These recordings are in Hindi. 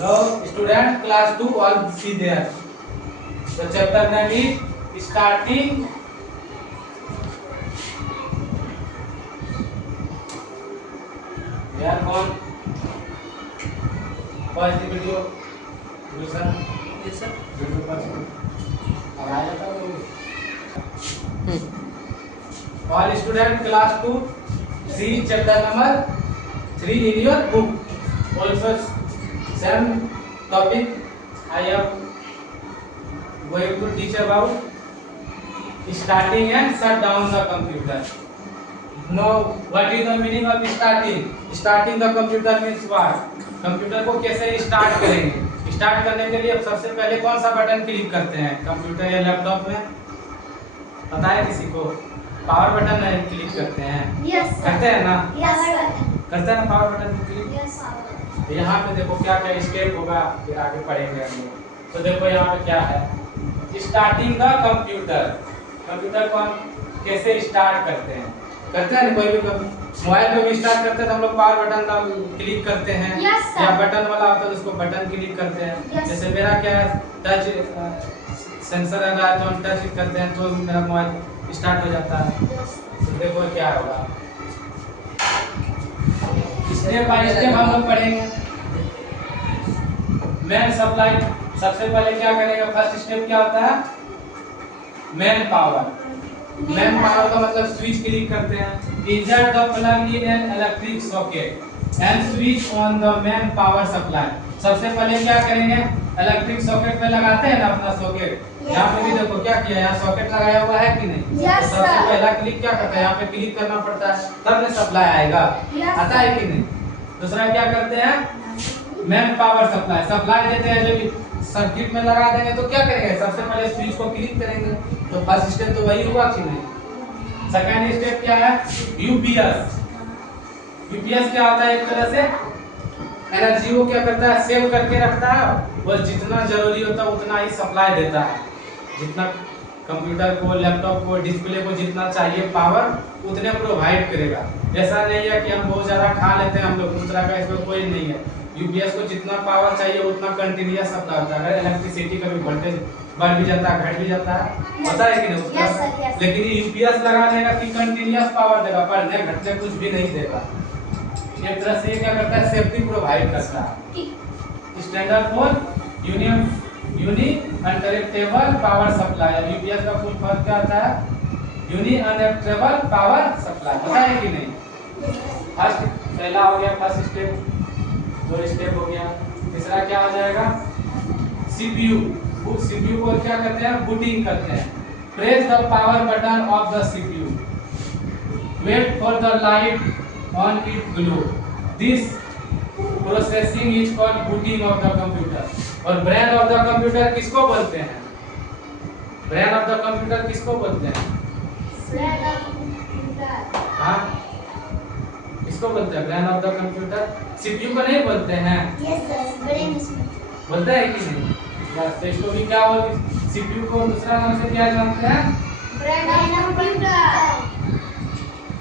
Now, student class 2 all see there. The chapter name is starting. Here on. Pause the video. Listen. Yes, sir. Video pause. अब आएगा तो all student class 2 see chapter number 3 in your book. Also same topic I am going to teach about starting and shut down the computer. Now what is the meaning of starting? Starting the computer means what? Computer को कैसे स्टार्ट करेंगे? स्टार्ट करने के लिए सबसे पहले कौन सा बटन क्लिक करते हैं कंप्यूटर या लैपटॉप में? पता है किसी को? पावर बटन में क्लिक करते हैं। Yes, करते हैं ना? Yes, करते हैं ना पावर बटन में क्लिक? yes, तो यहाँ पे देखो क्या क्या स्टेप होगा, फिर आगे पढ़ेंगे हम लोग। तो देखो यहाँ पे क्या है, स्टार्टिंग द कंप्यूटर। कंप्यूटर को हम कैसे स्टार्ट करते हैं? करते हैं ना, कोई भी मोबाइल पे भी स्टार्ट करते हैं तो हम लोग पावर बटन क्लिक करते हैं। Yes, sir. या बटन वाला होता है उसको बटन क्लिक करते हैं। Yes. जैसे मेरा क्या है, टच सेंसर आ रहा है तो हम टच करते हैं तो मेरा मोबाइल स्टार्ट हो जाता है। तो देखो क्या होगा, स्टेप बाय स्टेप हम लोग पढ़ेंगे। मेन सप्लाई, सबसे पहले क्या करेंगे, फर्स्ट स्टेप क्या होता है, मेन पावर। मेन पावर का मतलब स्विच क्लिक करते हैं। Insert the plug in an electric socket and switch on the main power supply. सबसे पहले क्या करेंगे, इलेक्ट्रिक सॉकेट पे लगाते हैं ना अपना सॉकेट। यहाँ पे भी देखो क्या किया, यहाँ सॉकेट लगाया हुआ है कि नहीं? Yes, तो सबसे sir. पहला क्लिक क्या करता है, यहाँ पे क्लिक करना पड़ता है तब ना सप्लाई आएगा। Yes, आता है कि नहीं? दूसरा क्या करते हैं, मेन पावर सप्लाई सप्लाई देते हैं। जब सर्किट में लगा देंगे तो क्या करेंगे, सबसे पहले स्विच को क्लिक करेंगे। तो फर्स्ट स्टेप तो वही हुआ कि नहीं? सेकेंड स्टेप क्या है, यूपीएस। यूपीएस क्या होता है, एक तरह से एनर्जी को क्या करता है, सेव करके रखता है और जितना जरूरी होता है उतना ही सप्लाई देता है। जितना कंप्यूटर को, लैपटॉप को, डिस्प्ले को जितना चाहिए पावर उतने प्रोवाइड करेगा। ऐसा नहीं है कि हम बहुत ज्यादा खा लेते हैं हम लोग, उस तरह का इसमें कोई नहीं है। यूपीएस को जितना पावर चाहिए उतना कंटिन्यूअस सप्लाई होता है। अगर इलेक्ट्रिसिटी का भी वोल्टेज बढ़ भी जाता है, घट भी जाता है, पता है कि नहीं उसका? Yes, sir, yes. लेकिन ये यूपीएस लगा देगा कि कंटिन्यूअस पावर देगा, बढ़ने घटने कुछ भी नहीं देगा। एक तरह से क्या करता है, सेफ्टी प्रोवाइड करता है। Standard for uni unconnectable power supply. UPS का फुल फॉर्म क्या होता है, यूनी अनकनेक्टेबल पावर सप्लाई। पता है कि नहीं? फर्स्ट पहला हो गया, फर्स्ट स्टेप, दो स्टेप हो गया। तीसरा क्या हो जाएगा, सीपीयू। सीपीयू को क्या करते हैं, बूटिंग करते हैं। Press the power button of the CPU, wait for the light on it glow. This processing is called booting of the computer. और ब्रेन ऑफ द कंप्यूटर किसको बोलते हैं, ब्रेन ऑफ द कंप्यूटर किसको बोलते हैं? हाँ, किसको बोलते हैं brain of the computer? CPU को नहीं बोलते हैं? Yes, sir. Brain is बोलते हैं कि नहीं? बस तो इसको भी क्या बोलते, सीपीयू को दूसरा नाम से क्या जानते हैं? brain of computer.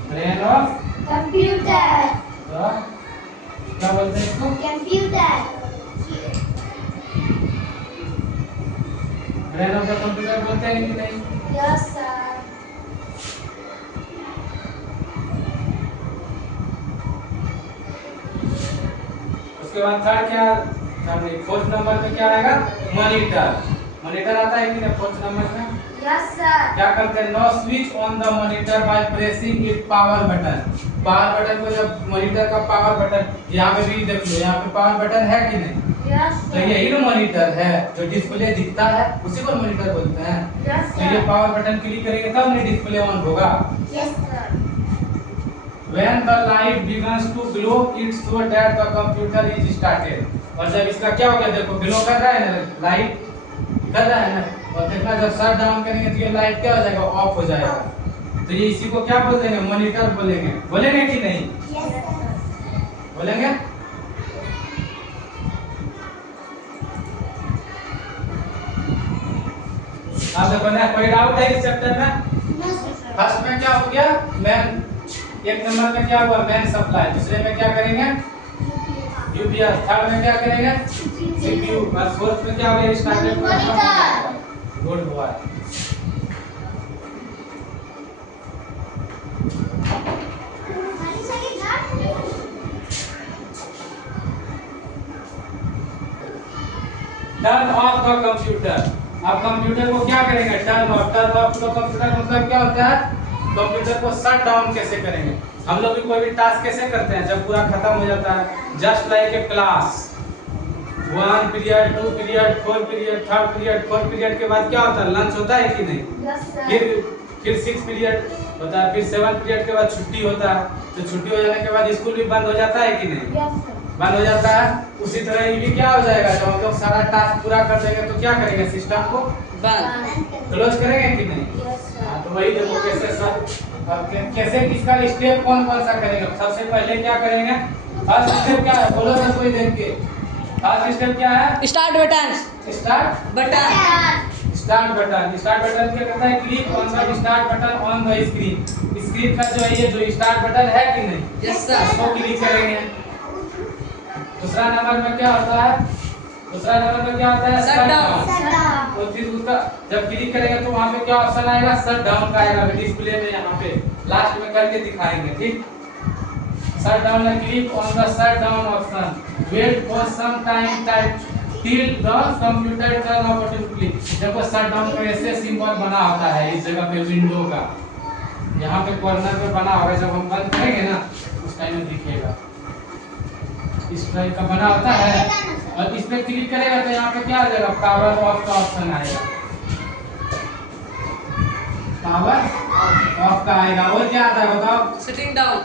Brain of Computer. क्या बोलते हैं इसको? Computer. Brain of the computer बोलते हैं कि नहीं? Yes, sir. उसके बाद थर्ड क्या, फोर्थ नंबर पे क्या आएगा, मॉनिटर। मॉनिटर आता है कि नहीं फोर्थ नंबर में? Yes, sir. क्या करते हैं, know switch on the monitor by pressing it power button. Power button को जब मॉनिटर का पावर बटन, यहाँ पे भी देख लो, यहाँ पे पावर बटन है कि नहीं? Yes, तो sir. यही ना मॉनिटर है, जो डिस्प्ले दिखता है उसी को मॉनिटर बोलते हैं। Yes, तो ये sir. पावर बटन क्लिक करेंगे तब नहीं डिस्प्ले ऑन होगा। Yes, sir. When the light begins to glow, it shows that the computer is started. और जब इसका क्या होगा, देखो ग्लो कर रहा है ना, लाइट कर रहा है ना, और देखना जब शट डाउन करेंगे तो ये लाइट क्या हो जाएगा, ऑफ हो जाएगा। तो ये इसी को क्या बोल देंगे, मॉनिटर बोलेंगे। बोलेंगे कि नहीं? Yes, sir. बोलेंगे? आप देखो ना, कोई डाउट है इस चैप्टर में? No, sir. फर्स्ट में क्या हो गया, मेन, एक नंबर में क्या हुआ, मेन सप्लाई। दूसरे में क्या करेंगे, यूपीएस। थर्ड में क्या करेंगे? सीपीयू। और फोर्थ में क्या होगा? Started monitor. Good boy. Turn off the computer. अब कंप्यूटर को क्या करेंगे? Turn off. Turn off the computer मतलब क्या होता है? कंप्यूटर को शट डाउन कैसे करेंगे? हम लोग भी कोई भी टास्क कैसे करते हैं जब पूरा खत्म हो जाता है? Just like a class, 1 period, 2 period, 4 period, 3rd period, 4th period के बाद क्या होता है? लंच होता है कि नहीं? फिर 6 पीरियड होता है, फिर 7 पीरियड के बाद छुट्टी होता है। तो छुट्टी हो जाने के बाद स्कूल भी बंद हो जाता है कि नहीं? बंद हो जाता है। उसी तरह ये भी क्या हो जाएगा? जब हम लोग सारा टास्क पूरा कर देंगे तो क्या करेंगे? सिस्टम को क्लोज करेंगे कि नहीं? हाँ, तो वही देखो कैसे सब कैसे किसका स्टेप कौन कौन सा करेंगे। सबसे पहले क्या करेंगे? फर्स्ट स्टेप क्या है? बोलो सब कोई देख के। फर्स्ट स्टेप क्या है? Start button. Start button. Start button. Start button क्या करता है? Click on the start button on the screen. Screen का जो है ये जो स्टार्ट बटन है कि नहीं? Yes sir. इसको क्लिक करेंगे। दूसरा नंबर में क्या होता है? दूसरा नंबर में क्या होता है? Shut down. तो फिर उसका जब क्लिक करेंगे तो वहां पे क्या ऑप्शन आएगा? शट डाउन का आएगा डिस्प्ले में। यहाँ पे लास्ट में करके दिखाएंगे, ठीक? शट डाउन है। Click on the shut down option, wait for some time till the computer turn automatically. देखो शट डाउन का ऐसे सिंबल बना होता है इस जगह पे विंडो का, यहाँ पे कॉर्नर पे बना होगा। जब हम बंद करेंगे ना उस टाइम में दिखेगा, इस टाइप का बना होता है। और इस पे क्लिक करेगा तो यहाँ पे क्या आ जाएगा? पावर ऑफ का ऑप्शन आएगा। पावर ऑफ का आएगा। और क्या आता है बताओ? Sitting down.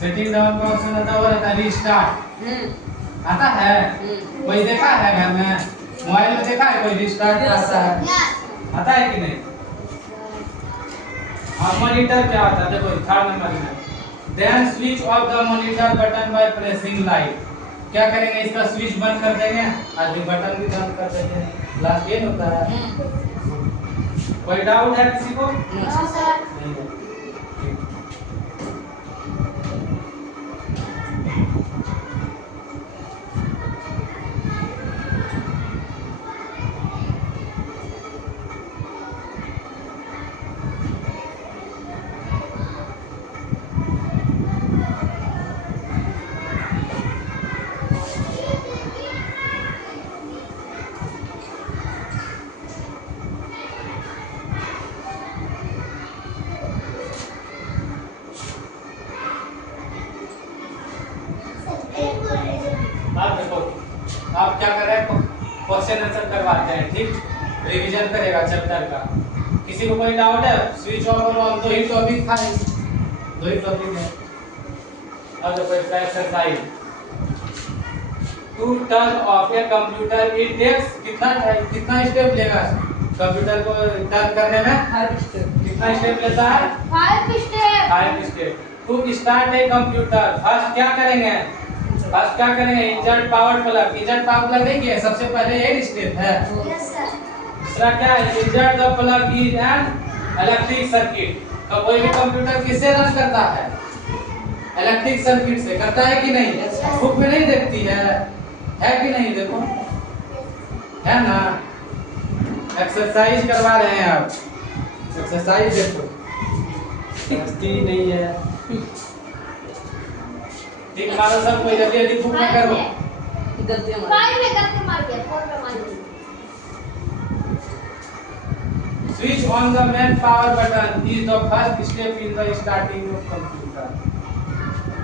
सेटिंग डाउन का ऑप्शन आता है। और आता है रिस्टार्ट। आता है? कोई देखा है घर में? मोबाइल में देखा है कोई रिस्टार्ट आता है? आता है कि नहीं? अब मॉनिटर क्या आता है? देखो 3rd नंबर में, then switch off the monitor button by pressing light. क्या करेंगे? इसका स्विच बंद कर देंगे और बटन भी बंद कर देंगे। लास्ट ये होता है। कोई डाउट है किसी को? नहीं है। आप देखो, आप क्या कर रहे हैं? क्वेश्चन आंसर करवाते हैं, ठीक? रिवीजन करेगा चैप्टर का। किसी को कोई डाउट है? स्विच ऑफ और ऑन, दो ही टॉपिक था, दो ही टॉपिक है। अब देखो इसका exercise, to turn off a computer it takes कितना स्टेप लेगा कंप्यूटर को टर्न करने में? 5 स्टेप। कितना स्टेप लेता है? 5 step. To start a computer, first क्या करेंगे? फर्स्ट क्या करेंगे? Insert power plug. Insert power plug नहीं किया, सबसे पहले ये स्टेप है। दूसरा क्या है? Insert the plug in an electric circuit. तो कोई भी कंप्यूटर किससे रन करता है? इलेक्ट्रिक सर्किट से। करता है कि नहीं? बुक में नहीं देखती है कि नहीं? देखो है ना। एक्सरसाइज करवा रहे हैं आप। एक्सरसाइज देखो, समझती नहीं है। ठीक मारो सब कोई, जल्दी जल्दी बुक में करो। गलती Switch on the main power button is the first step in the starting of computer.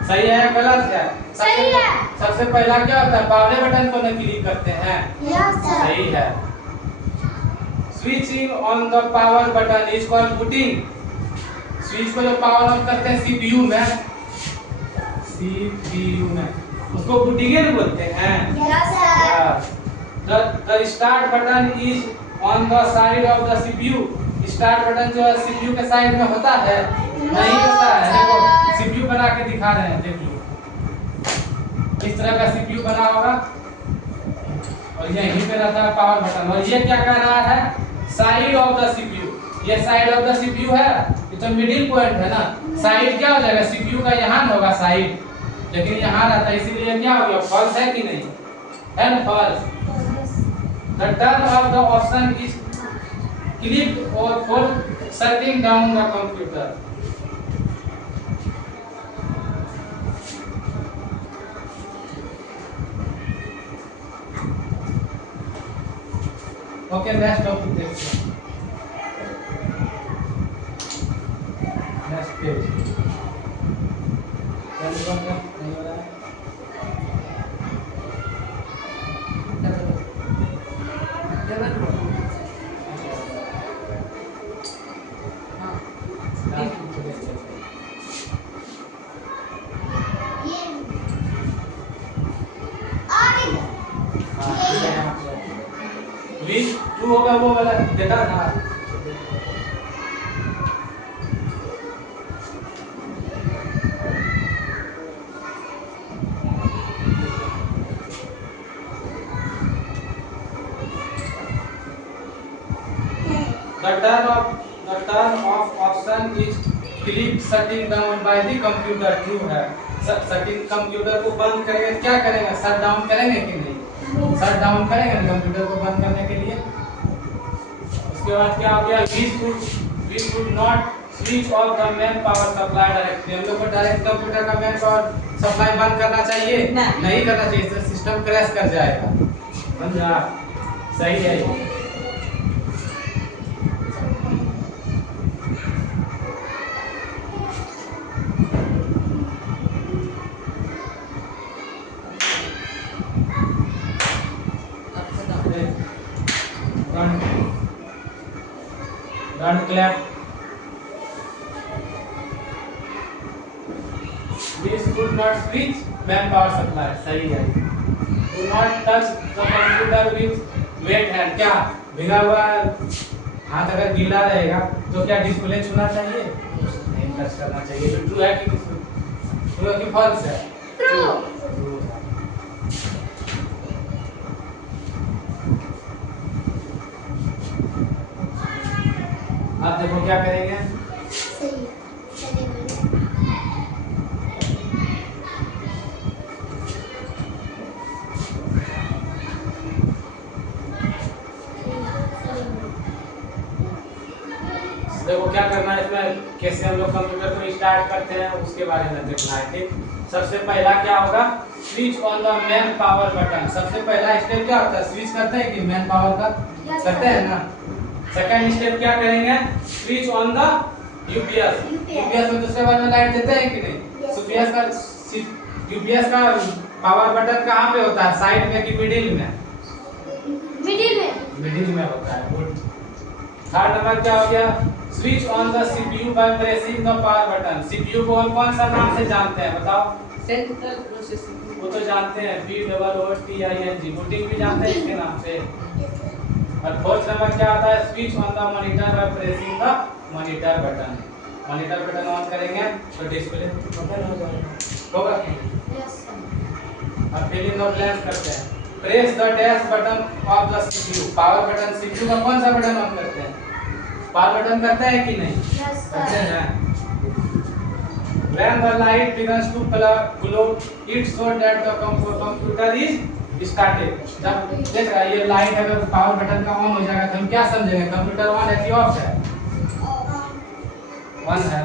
सही है या गलत है? सही है। सबसे पहला क्या होता है? पावर बटन को न क्लिक करते हैं। सही है। Switching on the power button is called booting. Switch को जो पावर ऑन करते हैं सीपीयू में, उसको बूटिंग बोलते हैं। The start button is on the side of the CPU. Start button जो है सीपीयू के साइड में होता है? नहीं होता है। देखो सीपीयू बना के दिखा रहे हैं, देख लो। इस तरह का सीपीयू बना होगा और यहीं पे रहता है पावर बटन। और ये क्या कह रहा है? Side of the CPU. ये साइड ऑफ द सीपीयू है, ये तो मिडिल पॉइंट है ना। साइड क्या हो जाएगा? सीपीयू का यहाँ होगा साइड, लेकिन यहाँ रहता है, इसीलिए क्या हो गया, फॉल्स है कि नहीं, है ना, false. The turn of the option is clicked or for shutting down the computer. Okay, next topic देखते हैं। Next page. नहीं हो रहा है। Which two होगा वो वाला देखा था। The turn of option is click shutting down by the computer, true है। शटिंग कंप्यूटर को बंद करेंगे, क्या करेंगे, शट डाउन करेंगे कि नहीं, शट डाउन करेंगे ना कंप्यूटर को बंद करने के लिए। उसके बाद क्या हो गया, we should not switch off the main power supply directly। हम लोग को डायरेक्ट कंप्यूटर का मेन पावर सप्लाई बंद करना चाहिए, नहीं करना चाहिए, इससे सिस्टम क्रैश कर जाएगा, समझा, सही है ये। Don't clap. We should not switch main power supply, सही है। Do not touch the computer with wet hand। क्या भीगा हुआ हाथ अगर गीला रहेगा तो क्या डिस्प्ले छूना चाहिए, नहीं टच करना चाहिए। तो ट्रू है कि ट्रू है कि फॉल्स है, ट्रू। आप देखो क्या करेंगे, सही चलिए देखो क्या करना है इसमें, कैसे हम लोग कंप्यूटर को स्टार्ट करते हैं उसके बारे में देखना है, ठीक। सबसे पहला क्या होगा, switch on the main power button. सबसे पहला स्टेप क्या होता है, स्विच करते हैं कि मेन पावर का करते हैं ना। सेकंड स्टेप क्या करेंगे, switch on the UPS. UPS में दूसरे बार में लाइट देते हैं कि नहीं, यूपीएस का पावर बटन कहाँ पे होता है, साइड में कि मिडिल में, मिडिल में होता है, गुड। थर्ड नंबर क्या हो गया, switch on the CPU by pressing the power button. CPU को हम कौन सा नाम से जानते हैं, बताओ, सेंट्रल प्रोसेसिंग, वो तो जानते हैं, POOTING, बूटिंग भी जानते हैं इसके नाम से। और फोर्थ नंबर क्या आता है, switch on the monitor by pressing the monitor button. Monitor button on करेंगे तो डिस्प्ले ओपन हो जाएगा, होगा कि अब फिल इन द ब्लैंक्स करते हैं। Press the dash button of the CPU. Power button, CPU का कौन सा बटन ऑन करते हैं, पावर बटन करते हैं कि नहीं, करते हैं। When the light begins to glow, it shows that the computer is started। जब देख रहा है ये लाइट अगर पावर बटन का ऑन हो जाएगा तो हम क्या समझेंगे, कंप्यूटर ऑन है कि ऑफ है, ऑन है।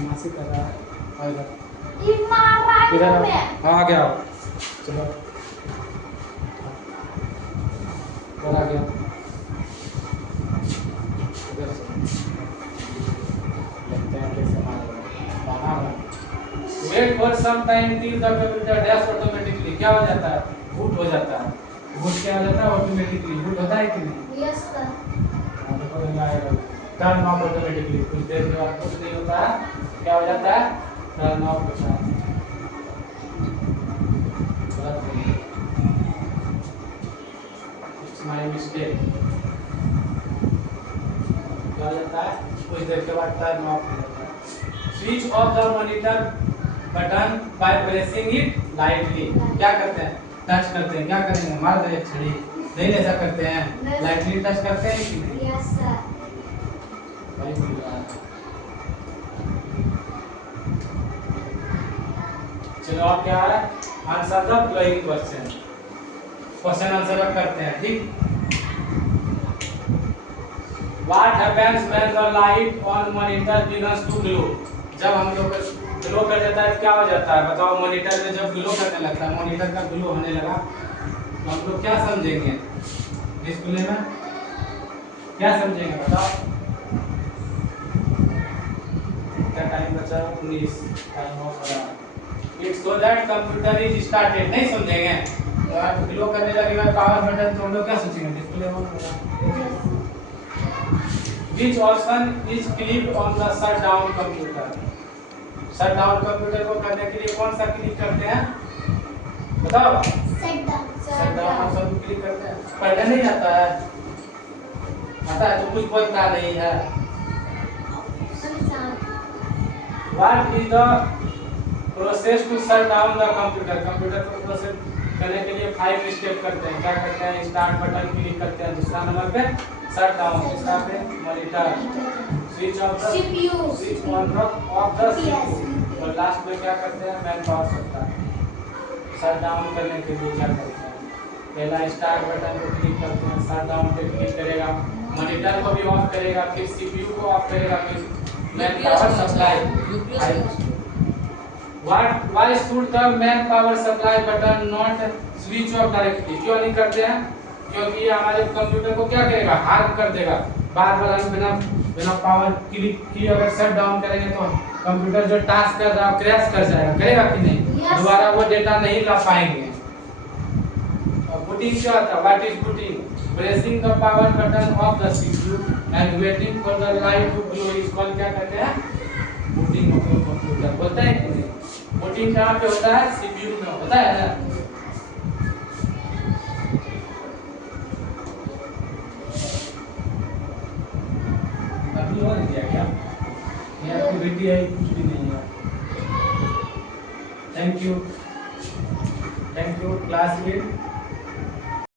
मासी कर रहा है इधर, हाँ आ गया, चलो आ गया, इधर से लगता है कैसे मारेगा। Wait for some time till the computer dash automatically. क्या हो जाता है, बूट हो जाता है, बूट क्या हो जाता है, ऑटोमेटिकली बूट होता है कि नहीं, यस सर। देखो ये आएगा, टर्न ऑफ ऑटोमेटिकली, कुछ देर के बाद कुछ नहीं होता है, क्या हो जाता है, टर्न ऑफ होता है। इट्स माय मिस्टेक, क्या हो जाता है, कुछ देर के बाद टर्न ऑफ हो जाता है। Switch off the monitor button by pressing it lightly. क्या करते हैं, टच करते हैं, क्या करेंगे, मार दे छड़ी, नहीं ऐसा करते हैं, लाइटली टच करते हैं कि नहीं, यस सर। भाई बोल रहा है। चलो अब क्या है, answer the following question. Question answer अब करते हैं, ठीक। What happens when the light on monitor begins to glow? जब हम लोग ग्लो कर जाता है क्या हो जाता है बताओ? मॉनिटर में जब ग्लो करने लगता है, मॉनिटर का ग्लो होने लगा तो हम लोग क्या समझेंगे? डिस्प्ले में क्या समझेंगे बताओ? क्या टाइम बचा? 19 टाइम हो गया। It's so that computer is started, नहीं समझेंगे? तो आप ग्लो करने लगेगा पावर बटन तो हम लोग क्या सोचेंगे? डिस्प्ले ऑन होगा। Which option is clicked on the shutdown computer? Shutdown computer को करने के लिए कौन सा क्लिक करते हैं बताओ? शटडाउन ऑप्शन को क्लिक करते हैं। पढ़ने नहीं आता है? आता है तो कुछ बोलता नहीं है। What is the process to shut down the computer? Computer को प्रोसेस करने के लिए 5 स्टेप करते हैं। क्या करते हैं? स्टार्ट बटन क्लिक करते हैं, दूसरा नंबर पे शट डाउन, तीसरा पे monitor, switch off the CPU, switch on off the CPU, और लास्ट में क्या करते हैं? Man power supply. Shut down करने के लिए क्या करते हैं? पहला स्टार्ट बटन को क्लिक करते हैं, शट डाउन पे क्लिक करेगा, मॉनिटर को भी ऑफ करेगा, फिर CPU को ऑफ करेगा, फिर man power supply. Why should the main power supply button not switch off directly? क्यों नहीं करते हैं? क्योंकि ये हमारे कंप्यूटर को क्या करेगा? हार्म कर देगा। बार बार हम बिना पावर क्लिक किए अगर शट डाउन करेंगे तो कंप्यूटर जो टास्क कर रहा है क्रैश कर जाएगा, करेगा कि नहीं? दोबारा वो डेटा नहीं ला पाएंगे। और बूटिंग क्या होता है? What is booting? Pressing the power button of the CPU and waiting for the light to glow is called, क्या कहते हैं? Booting of computer. बोलते हैं कि नहीं? बूटिंग कहाँ पे होता है? CPU में होता है ना। अभी और क्या क्या ये एक्टिविटी है, कुछ भी नहीं है। Thank you class lead.